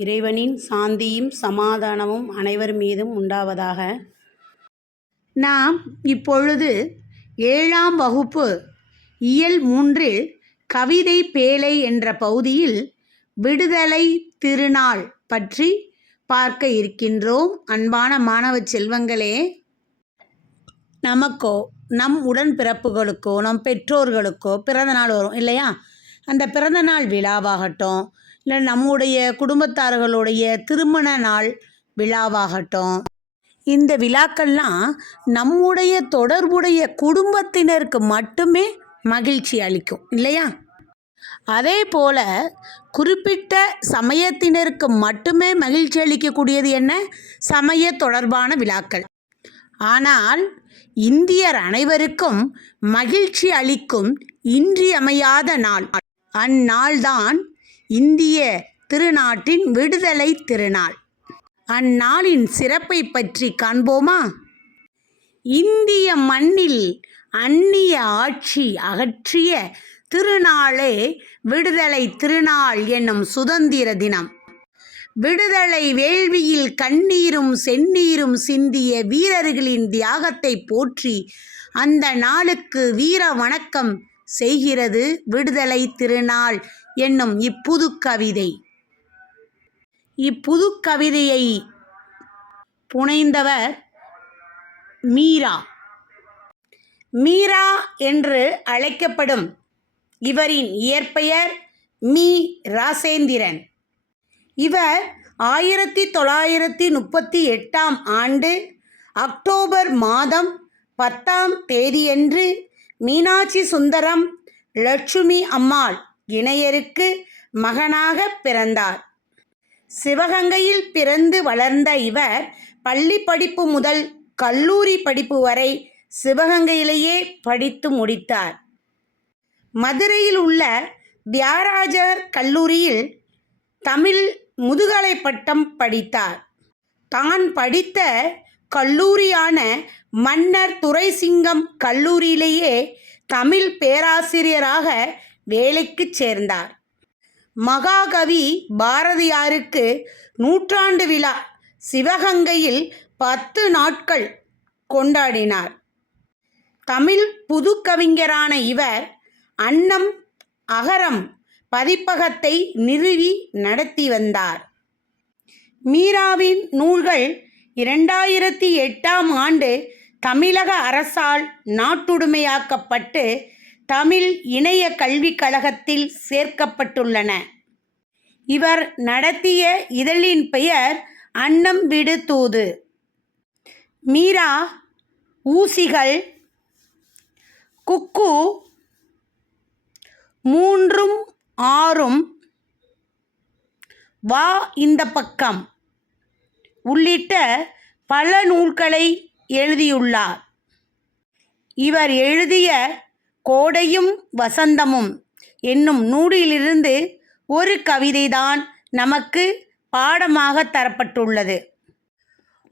இறைவனின் சாந்தியும் சமாதானமும் அனைவர் மீதும் உண்டாவதாக. நாம் இப்பொழுது ஏழாம் வகுப்பு இயல் மூன்றில் கவிதை பேழை என்ற பகுதியில் விடுதலை திருநாள் பற்றி பார்க்க இருக்கின்றோம். அன்பான மாணவ செல்வங்களே நமக்கோ நம் உடன்பிறப்புகளுக்கோ நம் பெற்றோர்களுக்கோ பிறந்தநாள் வரும் இல்லையா? அந்த பிறந்தநாள் விழாவாகட்டும் இல்லை நம்முடைய குடும்பத்தார்களுடைய திருமண நாள் விழாவாகட்டும். இந்த விழாக்கள்லாம் நம்முடைய தொடர்புடைய குடும்பத்தினருக்கு மட்டுமே மகிழ்ச்சி அளிக்கும் இல்லையா? அதே போல் குறிப்பிட்ட சமயத்தினருக்கு மட்டுமே மகிழ்ச்சி அளிக்கக்கூடியது என்ன? சமய தொடர்பான விழாக்கள். ஆனால் இந்தியர் அனைவருக்கும் மகிழ்ச்சி அளிக்கும் இன்றியமையாத நாள். அந்நாள்தான் இந்திய திருநாட்டின் விடுதலை திருநாள். அந்நாளின் சிறப்பை பற்றி காண்போமா? இந்திய மண்ணில் அந்நிய ஆட்சி அகற்றிய திருநாளே விடுதலை திருநாள் என்னும் சுதந்திர தினம். விடுதலை வேள்வியில் கண்ணீரும் செந்நீரும் சிந்திய வீரர்களின் தியாகத்தை போற்றி அந்த நாளுக்கு வீர வணக்கம் செய்கிறது விடுதலை திருநாள் என்னும் இப்புது கவிதை இப்புது கவிதையை புனைந்தவர் மீரா. மீரா என்று அழைக்கப்படும் இவரின் இயற்பெயர் மீ. ராசேந்திரன் இவர் ஆயிரத்தி தொள்ளாயிரத்தி முப்பத்தி எட்டாம் ஆண்டு அக்டோபர் மாதம் பத்தாம் தேதியன்று மீனாட்சி சுந்தரம் லட்சுமி அம்மாள் இணையருக்கு மகனாக பிறந்தார். சிவகங்கையில் பிறந்து வளர்ந்த இவர் பள்ளி படிப்பு முதல் கல்லூரி படிப்பு வரை சிவகங்கையிலேயே படித்து முடித்தார். மதுரையில் உள்ள தியாராஜர் கல்லூரியில் தமிழ் முதுகலை பட்டம் படித்தார். தான் படித்த கல்லூரியான மன்னர் துரைசிங்கம் கல்லூரியிலேயே தமிழ் பேராசிரியராக வேலைக்கு சேர்ந்தார். மகாகவி பாரதியாருக்கு நூற்றாண்டு விழா சிவகங்கையில் பத்து நாட்கள் கொண்டாடினார். தமிழ் புது கவிஞரான இவர் அன்னம் அகரம் பதிப்பகத்தை நிறுவி நடத்தி வந்தார். மீராவின் நூல்கள் இரண்டாயிரத்தி எட்டாம் ஆண்டு தமிழக அரசால் நாட்டுடைமையாக்கப்பட்டு தமிழ் இணைய கல்விக் கழகத்தில் சேர்க்கப்பட்டுள்ளன. இவர் நடத்திய இதழின் பெயர் அன்னம் விடு தூது. மீரா ஊசிகள் குக்கு மூன்றும் ஆறும் வா இந்த பக்கம் உள்ளிட்ட பல நூல்களை எழுதியுள்ளார். இவர் எழுதிய கோடையும் வசந்தமும் என்னும் நூலிலிருந்து ஒரு கவிதைதான் நமக்கு பாடமாக தரப்பட்டுள்ளது.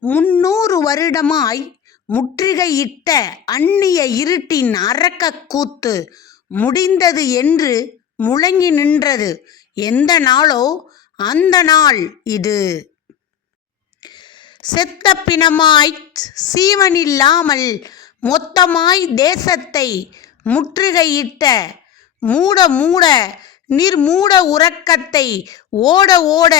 முன்னூறு வருடமாய் முற்றுகையிட்ட அந்நிய இருட்டின் அரக்கக் கூத்து முடிந்தது என்று முழங்கி நின்றது. எந்த நாளோ அந்த நாள் இது. செத்த பிணமாய் சீவனில்லாமல் மொத்தமாய் தேசத்தை முற்றுகையிட்ட மூட மூட நிர்மூட உறக்கத்தை ஓட ஓட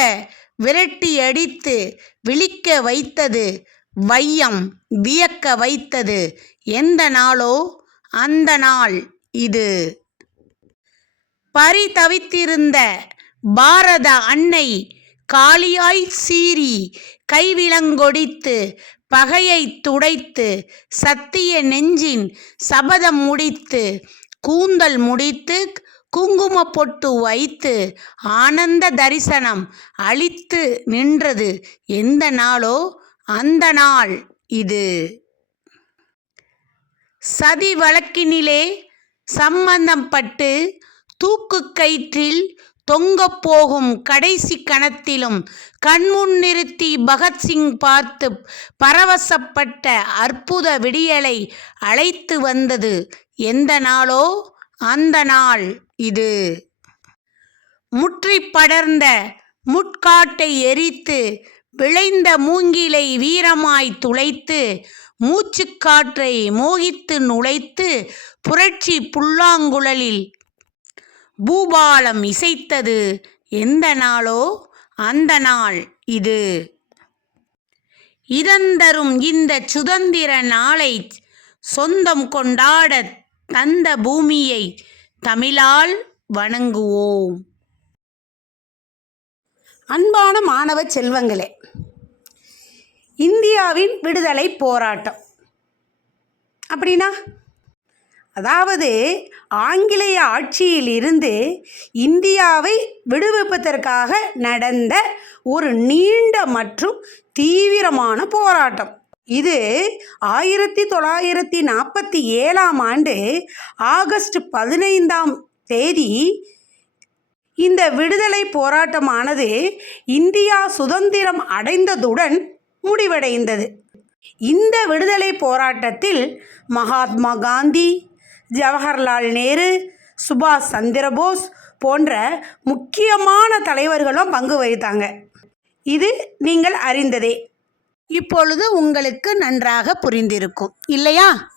விரட்டி அடித்து விழிக்க வைத்தது வையம் வியக்க வைத்தது. எந்த நாளோ அந்த நாள் இது. பரிதவித்திருந்த பாரத அன்னை காளியாய் சீறி கைவிலங்கொடித்து பகையை துடைத்து சத்திய நெஞ்சின் சபதம் முடித்து கூந்தல் முடித்து குங்கும பொட்டு வைத்து ஆனந்த தரிசனம் அளித்து நின்றது எந்த நாளோ அந்த நாள் இது. சதி வழக்கினிலே சம்பந்தம் பட்டு தூக்கு கயிற்றில் தொங்கப் போகும் கடைசி கணத்திலும் கண்முன் நிறுத்தி பகத்சிங் பார்த்து பரவசப்பட்ட அற்புத விடியலை அழைத்து வந்தது எந்த நாளோ அந்த நாள் இது. முற்றி படர்ந்த முட்காட்டை எரித்து விளைந்த மூங்கிலை வீரமாய் துளைத்து மூச்சுக்காற்றை மோகித்து நுழைத்து புரட்சி புல்லாங்குழலில் பூபாலம் இசைத்தது எந்த நாளோ அந்த நாள் இது. இதந்தரும் இந்த சுதந்திர நாளை சொந்தம் கொண்டாட தந்த பூமியை தமிழால் வணங்குவோம். அன்பான மாணவ செல்வங்களே இந்தியாவின் விடுதலை போராட்டம் அப்படின்னா அதாவது ஆங்கிலேய ஆட்சியில் இருந்து இந்தியாவை விடுவிப்பதற்காக நடந்த ஒரு நீண்ட மற்றும் தீவிரமான போராட்டம். இது ஆயிரத்தி தொள்ளாயிரத்தி நாற்பத்தி ஏழாம் ஆண்டு ஆகஸ்ட் பதினைந்தாம் தேதி இந்த விடுதலை போராட்டமானது இந்தியா சுதந்திரம் அடைந்ததுடன் முடிவடைந்தது. இந்த விடுதலை போராட்டத்தில் மகாத்மா காந்தி ஜவஹர்லால் நேரு சுபாஷ் சந்திரபோஸ் போன்ற முக்கியமான தலைவர்களும் பங்கு வகித்தாங்க. இது நீங்கள் அறிந்ததே. இப்பொழுது உங்களுக்கு நன்றாக புரிந்திருக்கும். இல்லையா?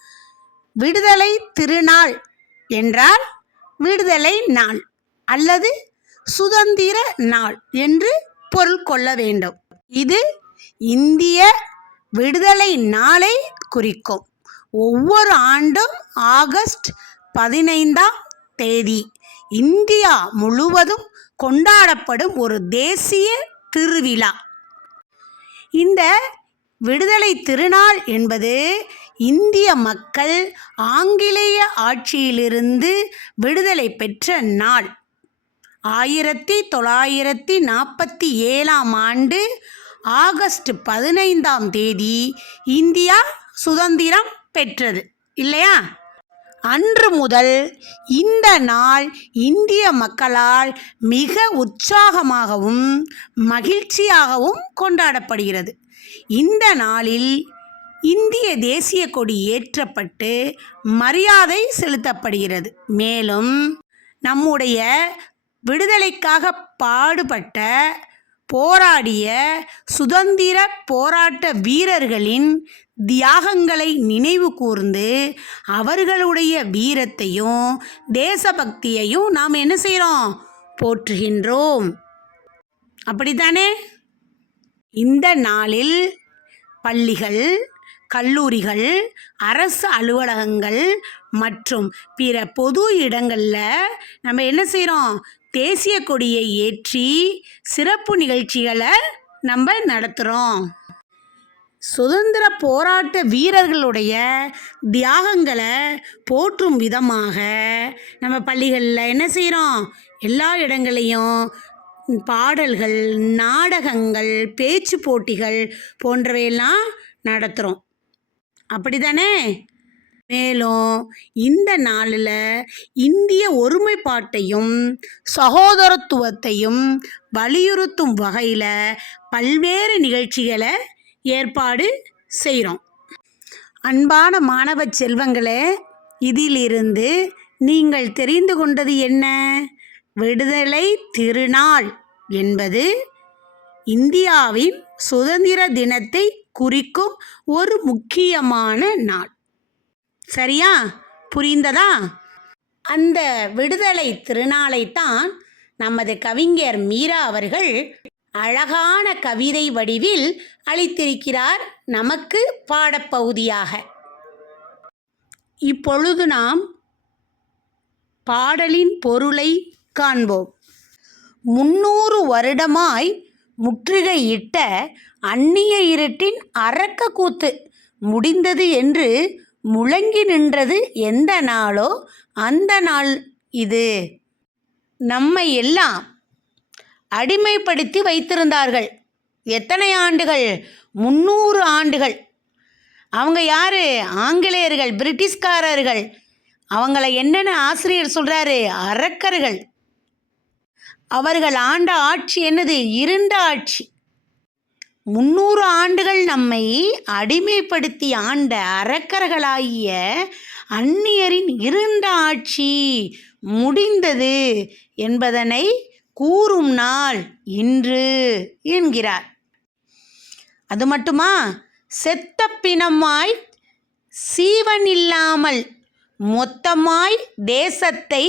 விடுதலை திருநாள் என்றால் விடுதலை நாள் அல்லது சுதந்திர நாள் என்று பொருள் கொள்ள வேண்டும். இது இந்திய விடுதலை நாளை குறிக்கும். ஒவ்வொரு ஆண்டும் ஆகஸ்ட் பதினைந்தாம் தேதி இந்தியா முழுவதும் கொண்டாடப்படும் ஒரு தேசிய திருவிழா. இந்த விடுதலை திருநாள் என்பது இந்திய மக்கள் ஆங்கிலேய ஆட்சியிலிருந்து விடுதலை பெற்ற நாள். ஆயிரத்தி தொள்ளாயிரத்தி நாற்பத்தி ஏழாம் ஆண்டு ஆகஸ்ட் பதினைந்தாம் தேதி இந்தியா சுதந்திரம் பெற்றது இல்லையா? அன்று முதல் இந்த நாள் இந்திய மக்களால் மிக உற்சாகமாகவும் மகிழ்ச்சியாகவும் கொண்டாடப்படுகிறது. இந்த நாளில் இந்திய தேசிய கொடி ஏற்றப்பட்டு மரியாதை செலுத்தப்படுகிறது. மேலும் நம்முடைய விடுதலைக்காக பாடுபட்ட போராடிய சுதந்திர போராட்ட வீரர்களின் தியாகங்களை நினைவு கூர்ந்து அவர்களுடைய வீரத்தையும் தேசபக்தியையும் நாம் என்ன செய்கிறோம் போற்றுகின்றோம். அப்படித்தானே? இந்த நாளில் பள்ளிகள் கல்லூரிகள் அரசு அலுவலகங்கள் மற்றும் பிற பொது இடங்களில் நம்ம என்ன செய்கிறோம் தேசிய கொடியை ஏற்றி சிறப்பு நிகழ்ச்சிகளை நம்ம நடத்துகிறோம் சுதந்திர போராட்ட வீரர்களுடைய தியாகங்களை போற்றும் விதமாக நம்ம பள்ளிகளில் என்ன செய்கிறோம் எல்லா இடங்களையும் பாடல்கள் நாடகங்கள் பேச்சு போட்டிகள் போன்றவையெல்லாம் நடத்துகிறோம் அப்படி தானே மேலும் இந்த நாளில் இந்திய ஒருமைப்பாட்டையும் சகோதரத்துவத்தையும் வலியுறுத்தும் வகையில் பல்வேறு நிகழ்ச்சிகளை ஏற்பாடு செய்கிறோம் அன்பான மாணவ செல்வங்களே இதிலிருந்து நீங்கள் தெரிந்து கொண்டது என்ன? விடுதலை திருநாள் என்பது இந்தியாவின் சுதந்திர தினத்தை குறிக்கும் ஒரு முக்கியமான நாள். சரியா? புரிந்ததா? அந்த விடுதலை திருநாளைத்தான் நமது கவிஞர் மீரா அவர்கள் அழகான கவிதை வடிவில் அளித்திருக்கிறார் நமக்கு பாடப்பகுதியாக. இப்பொழுது நாம் பாடலின் பொருளை காண்போம். முன்னூறு வருடமாய் முற்றுகையிட்ட அந்நிய இருட்டின் அரக்க கூத்து முடிந்தது என்று முழங்கி நின்றது எந்த நாளோ அந்த நாள் இது. நம்மை எல்லாம் அடிமைப்படுத்தி வைத்திருந்தார்கள். எத்தனை ஆண்டுகள்? முந்நூறு ஆண்டுகள். அவங்க யார்? ஆங்கிலேயர்கள் பிரிட்டிஷ்காரர்கள். அவங்கள என்னென்ன ஆசிரியர் சொல்கிறாரு அரக்கர்கள். அவர்கள் ஆண்ட ஆட்சி என்னது? இருண்ட ஆட்சி. முன்னூறு ஆண்டுகள் நம்மை அடிமைப்படுத்தி ஆண்ட அரக்கர்களாகிய அந்நியரின் இருண்ட ஆட்சி முடிந்தது என்பதனை கூறும் நாள் இன்று என்கிறார். அது மட்டுமா? செத்த பிணமாய் சீவன் இல்லாமல் மொத்தமாய் தேசத்தை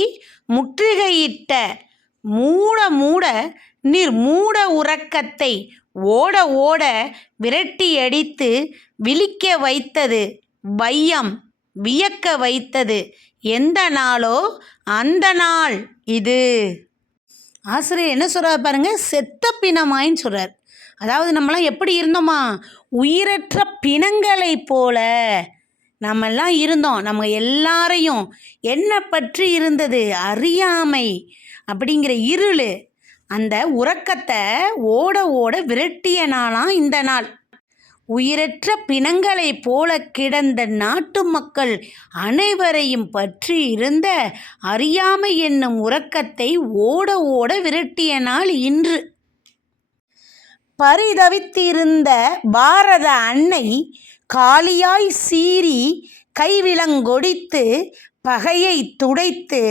முற்றுகையிட்ட மூட மூட நீர் மூட உறக்கத்தை ஓட ஓட விரட்டியடித்து விழிக்க வைத்தது வையம் வியக்க வைத்தது. எந்த நாளோ அந்த நாள் இது. ஆசிரியர் என்ன சொல்கிறார் பாருங்கள் செத்த பிணமாயின்னு சொல்கிறார் அதாவது நம்மளாம் எப்படி இருந்தோமா? உயிரற்ற பிணங்களைப் போல நம்மெல்லாம் இருந்தோம். நம்ம எல்லாரையும் என்ன பற்றி இருந்தது? அறியாமை. அப்படிங்கிற இருள் அந்த உறக்கத்தை ஓட ஓட விரட்டிய நாளாம் இந்த நாள். உயிரற்ற பிணங்களைப் போல கிடந்த நாட்டு மக்கள் அனைவரையும் பற்றி இருந்த அறியாமை என்னும் உறக்கத்தை ஓட ஓட விரட்டிய நாள் இன்று. பரிதவித்திருந்த பாரத அன்னை காளியாய் சீறி கைவிலங்கொடித்து பகையை துடைத்து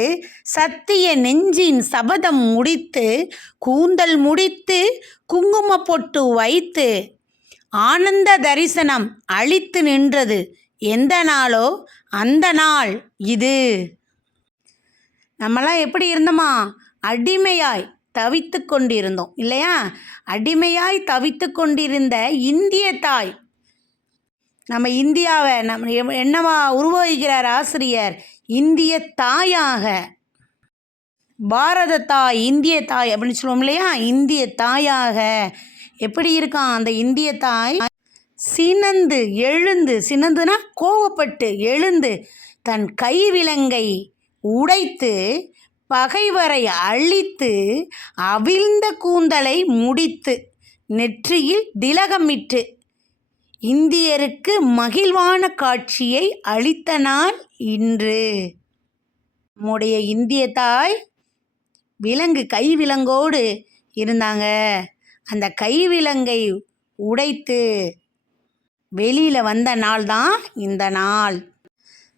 சத்திய நெஞ்சின் சபதம் முடித்து கூந்தல் முடித்து குங்கும பொட்டு வைத்து ஆனந்த தரிசனம் அளித்து நின்றது. எந்த நாளோ அந்த நாள் இது. நம்மலாம் எப்படி இருந்தோமா? அடிமையாய் தவித்து கொண்டிருந்தோம் இல்லையா? அடிமையாய் தவித்து கொண்டிருந்த இந்திய தாய் நம்ம இந்தியாவை நம்ம என்னவா உருவகிக்கிறார் ஆசிரியர்? இந்திய தாயாக. பாரத தாய் இந்திய தாய் அப்படின்னு சொல்லுவோம் இல்லையா? இந்திய தாயாக. எப்படி இருக்கான் அந்த இந்திய தாய்? சினந்து எழுந்து சினந்துனா கோவப்பட்டு எழுந்து தன் கைவிலங்கை உடைத்து பகைவரை அழித்து அவிழ்ந்த கூந்தலை முடித்து நெற்றியில் திலகமிட்டு இந்தியருக்கு மகிழ்வான காட்சியை அளித்த நாள் இன்று. நம்முடைய இந்திய தாய் விலங்கு கைவிலங்கோடு இருந்தாங்க. அந்த கைவிலங்கை உடைத்து வெளியில் வந்த நாள் தான் இந்த நாள்.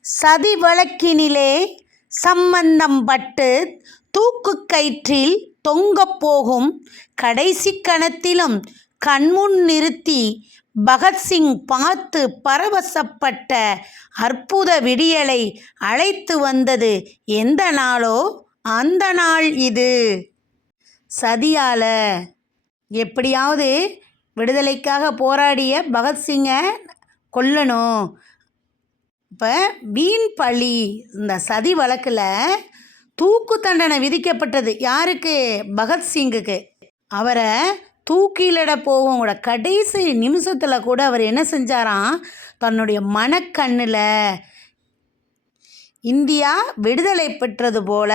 சதி வழக்கினிலே சம்பந்தம் பட்டு தூக்கு கயிற்றில் தொங்கப் போகும் கடைசி கணத்திலும் கண்முன் நிறுத்தி பகத்சிங் பார்த்து பரவசப்பட்ட அற்புத விடியலை அழைத்து வந்தது எந்த நாளோ? அந்த நாள் இது. சதியால. எப்படியாவது விடுதலைக்காக போராடிய பகத்சிங்கை கொல்லணும். இப்போ வீண் பழி இந்த சதி வழக்கில் தூக்கு தண்டனை விதிக்கப்பட்டது யாருக்கு? பகத்சிங்குக்கு. அவரை தூக்கிலிட போவங்களோட கடைசி நிமிஷத்தில் கூட அவர் என்ன செஞ்சாராம்? தன்னுடைய மனக்கண்ணில் இந்தியா விடுதலை பெற்றது போல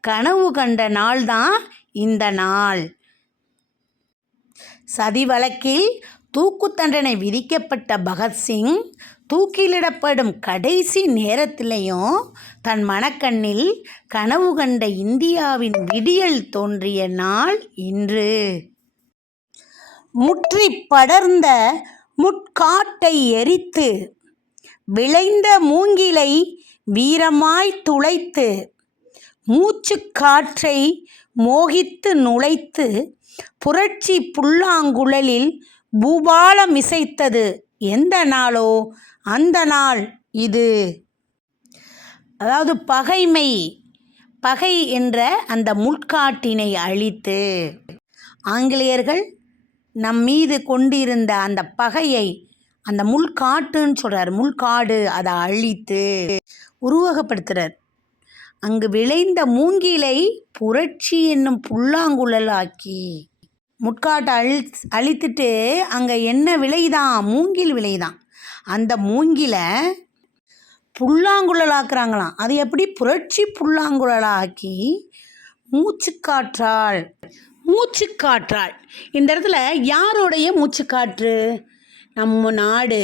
கனவு கண்ட நாள் தான் இந்த நாள். சதி வழக்கில் தூக்கு தண்டனை விதிக்கப்பட்ட பகத்சிங் தூக்கிலிடப்படும் கடைசி நேரத்திலையும் தன் மனக்கண்ணில் கனவு கண்ட இந்தியாவின் விடியல் தோன்றிய நாள் இன்று. முற்றி படர்ந்த முட்காட்டை எரித்து விளைந்த மூங்கிலை வீரமாய் துளைத்து மூச்சு காற்றை மோகித்து நுழைத்து புரட்சி புல்லாங்குழலில் பூபாலம் இசைத்தது. எந்த நாளோ அந்த நாள் இது. அதாவது பகைமை பகை என்ற அந்த முட்காட்டினை அழித்து. ஆங்கிலேயர்கள் நம் மீது கொண்டிருந்த அந்த பகையை அந்த முள்காட்டுன்னு சொல்கிறார் முள்காடு அதை அழித்து உருவகப்படுத்துகிறார் அங்கு விளைந்த மூங்கிலை புரட்சி என்னும் புல்லாங்குழலாக்கி முட்காட்டை அழி அழித்துட்டு அங்கே என்ன விளைதான்? மூங்கில் விளைதான். அந்த மூங்கிலை புல்லாங்குழலாக்குறாங்களாம். அது எப்படி புரட்சி புல்லாங்குழலாக்கி மூச்சுக்காற்றால் மூச்சுக்காற்றால். இந்த இடத்துல யாருடைய மூச்சுக்காற்று? நம்ம நாடு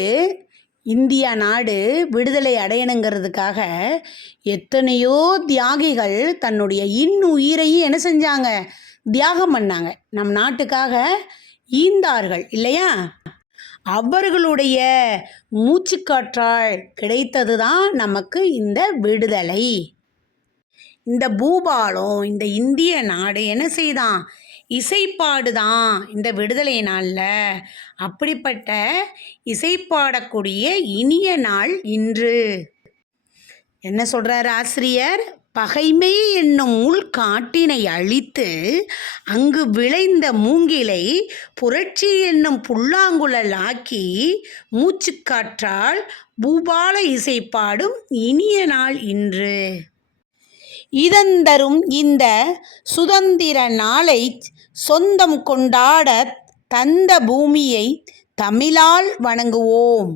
இந்தியா நாடு விடுதலை அடையணுங்கிறதுக்காக எத்தனையோ தியாகிகள் தன்னுடைய இன்னுயிரையும் என்ன செஞ்சாங்க? தியாகம் பண்ணாங்க. நம் நாட்டுக்காக ஈந்தார்கள் இல்லையா? அவர்களுடைய மூச்சுக்காற்றால் கிடைத்தது தான் நமக்கு இந்த விடுதலை. இந்த பூபாலம் இந்த இந்திய நாடு என்ன செய்தான்? இசைப்பாடு தான் இந்த விடுதலை நாளில். அப்படிப்பட்ட இசைப்பாடக்கூடிய இனிய நாள் இன்று. என்ன சொல்கிறார் ஆசிரியர்? பகைமை என்னும் உள் காட்டினை அழித்து அங்கு விளைந்த மூங்கிலை புரட்சி என்னும் புல்லாங்குழல் ஆக்கி மூச்சுக்காற்றால் பூபால இசைப்பாடும் இனிய நாள் இன்று. இதந்தரும் இந்த சுதந்திர நாளை சொந்தம் கொண்டாட தந்த பூமியை தமிழால் வணங்குவோம்.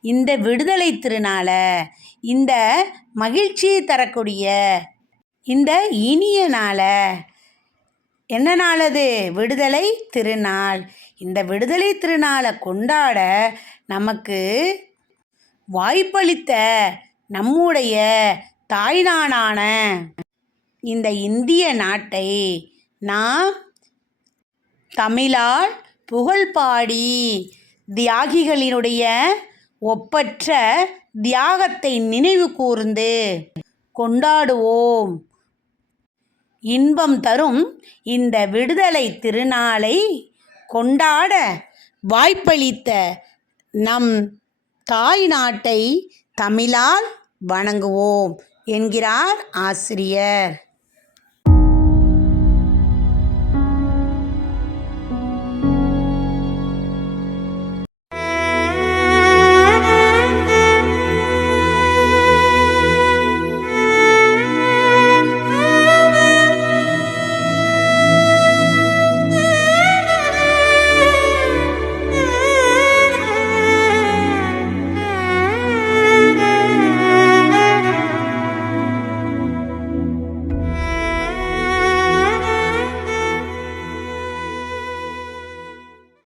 இந்த விடுதலை திருநாளை இந்த மகிழ்ச்சியை தரக்கூடிய இந்த இனிய நாளை என்ன நாள் அது? விடுதலை திருநாள். இந்த விடுதலை திருநாளை கொண்டாட நமக்கு வாய்ப்பளித்த நம்முடைய தாய்நாடான இந்த இந்திய நாட்டை நான் தமிழால் புகழ் பாடி தியாகிகளினுடைய ஒப்பற்ற தியாகத்தை நினைவு கூர்ந்து கொண்டாடுவோம். இன்பம் தரும் இந்த விடுதலை திருநாளை கொண்டாட வாய்ப்பளித்த நம் தாய் நாட்டை தமிழால் வணங்குவோம் என்கிறார் ஆசிரியர்.